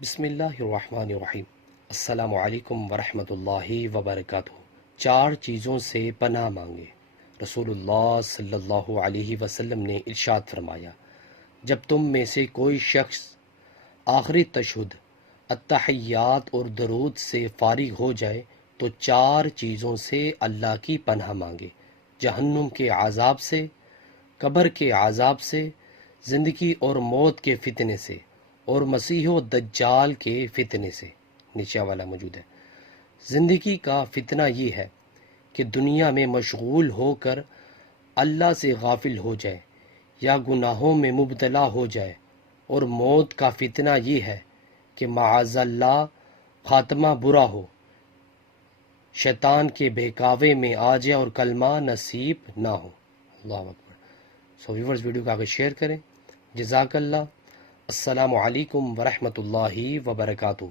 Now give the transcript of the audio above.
بسم اللہ الرحمن الرحیم۔ السلام علیکم ورحمۃ اللہ وبرکاتہ۔ چار چیزوں سے پناہ مانگے۔ رسول اللہ صلی اللہ علیہ وسلم نے ارشاد فرمایا، جب تم میں سے کوئی شخص آخری تشہد، التحیات اور درود سے فارغ ہو جائے تو چار چیزوں سے اللہ کی پناہ مانگے: جہنم کے عذاب سے، قبر کے عذاب سے، زندگی اور موت کے فتنے سے، اور مسیح و دجال کے فتنے سے۔ نیچے والا موجود ہے۔ زندگی کا فتنہ یہ ہے کہ دنیا میں مشغول ہو کر اللہ سے غافل ہو جائے یا گناہوں میں مبتلا ہو جائے، اور موت کا فتنہ یہ ہے کہ معاذ اللہ خاتمہ برا ہو، شیطان کے بہکاوے میں آ جائے اور کلمہ نصیب نہ ہو۔ اللہ اکبر۔ سو ویورز، ویڈیو کو آگے شیئر کریں۔ جزاک اللہ۔ السلام علیکم ورحمۃ اللہ وبرکاتہ۔